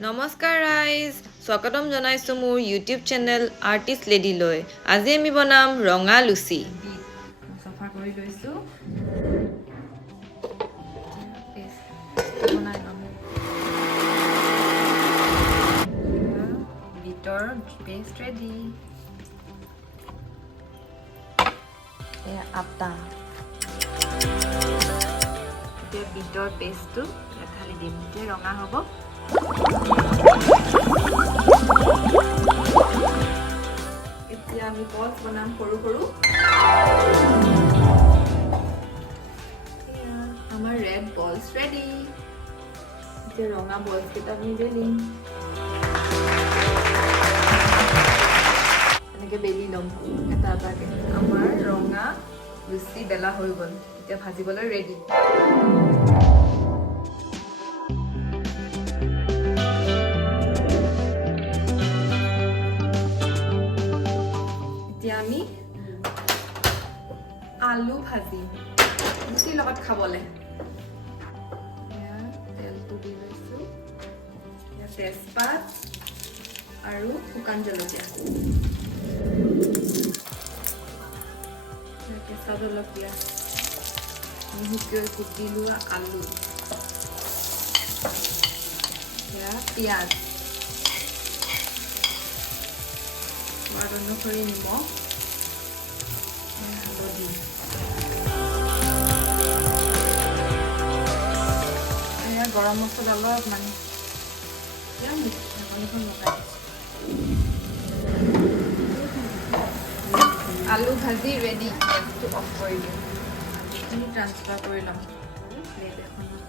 নমস্কাৰ ৰাইজ স্বাগতম জনাইছো মোৰ ইউটিউব চেনেল আৰ্টিষ্ট লেডি লৈ আজি আমি বনাম ৰঙা লুচি সফা কৰি লৈছো বিটৰ পেষ্ট ৰেডি এয়া আটা এতিয়া বিটৰ পেষ্টটো ঢালি দিম যে ৰঙা হ'ব এতিয়া আমি বলছ বনাম সৰু সৰু আমাৰ ৰেড বলছ ৰেডি এতিয়া ৰঙা বলছ কেইটা আমি বেলিম এনেকৈ বেলি ল'ম এটা এটাকৈ আমাৰ ৰঙা লুচি বেলা হৈ গ'ল এতিয়া ভাজিবলৈ ৰেডি এতিয়া আমি আলু ভাজি লুচিৰ লগত খাবলৈ তেলটো দি লৈছোঁ তেজপাত আৰু শুকান জলকীয়া কেঁচা জলকীয়া মিহিকৈ কুটি লোৱা আলু সেয়া পিঁয়াজ সোৱাদ অনুসৰি নিমখ হালধি এয়া গৰম মছলা অলপমান ঢাকনিখন লগাই আলু ভাজি ৰেডি গেছটো অফ কৰি দিওঁ আলুখিনি ট্ৰান্সফাৰ কৰি ল'ম প্লেট এখনত